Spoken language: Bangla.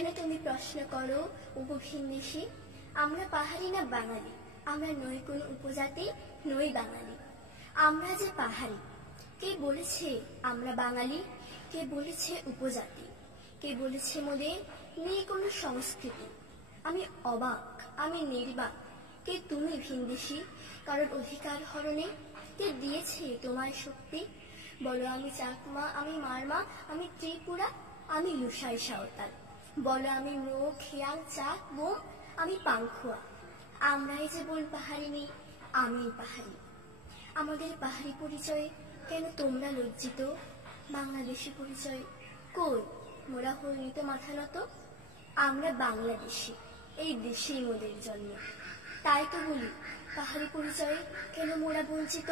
কেন তুমি প্রশ্ন করো উপভিন্দেশী? আমরা পাহাড়ি না বাঙালি, আমরা নই কোন উপজাতি, নই বাঙালি। আমরা যে পাহাড়ি, কে বলেছে আমরা বাঙালি? কে বলেছে উপজাতি? কে বলেছে মোদের নেই কোনো সংস্কৃতি? আমি অবাক, আমি নির্বাক। কে তুমি ভিনদেশী? কারণ অধিকার হরণে কে দিয়েছে তোমার শক্তি? বলো আমি চাকমা, আমি মারমা, আমি ত্রিপুরা, আমি লুসাই সাঁওতাল। বলো আমি মো, খিয়াং, চাক, বোম, আমি পাংখুয়া। আমরাই যে বল পাহাড়ি নেই, আমি পাহাড়ি। আমাদের পাহাড়ি পরিচয়ে কেন তোমরা লজ্জিত? বাংলাদেশি পরিচয় কই, মোরা হইনি তো মাথা নত। আমরা বাংলাদেশি, এই দেশেই মোদের জন্ম। তাই তো বলি পাহাড়ি পরিচয়ে কেন মোরা বঞ্চিত?